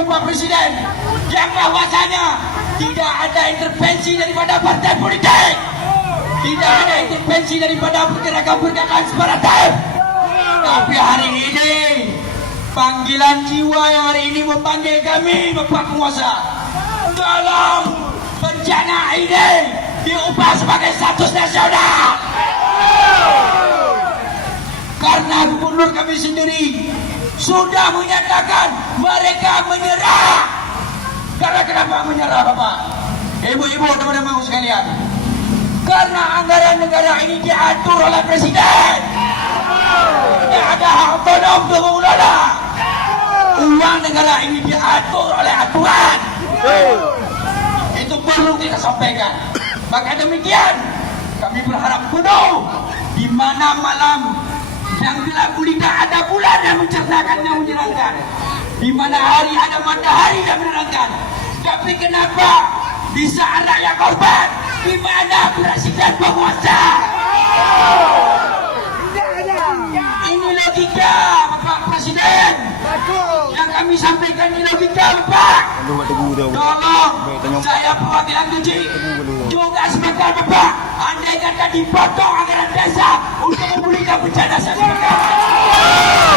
Bapak Presiden yang bahwasanya tidak ada intervensi daripada partai politik, tidak ada intervensi daripada pergerakan-pergerakan separatif. Tapi hari ini panggilan jiwa yang hari ini memanggil kami Bapak Penguasa, tolong bencana ini diubah sebagai status nasional. Karena gubernur kami sendiri sudah menyatakan mereka menyerah. Karena kenapa menyerah Bapak? Ibu-ibu, teman-teman sekalian, karena anggaran negara ini diatur oleh Presiden. Tidak ada hak otonom untuk mengelola. Uang negara ini diatur oleh aturan. Itu perlu kita sampaikan. Maka demikian, kami berharap penuh di mana malam yang gelap gulita ada bulan yang mencernakan yang menyenangkan, di mana hari ada matahari yang menerangkan. Tapi kenapa di saat rakyat korban, di mana Presiden penguasa? Ini logika Bapak Presiden. Yang kami sampaikan ini logika Bapak. Tolong saya perwakilan Tuji juga sebagai Bapak, andai kata dipotong anggaran desa untuk memulihkan bencana saya sebagai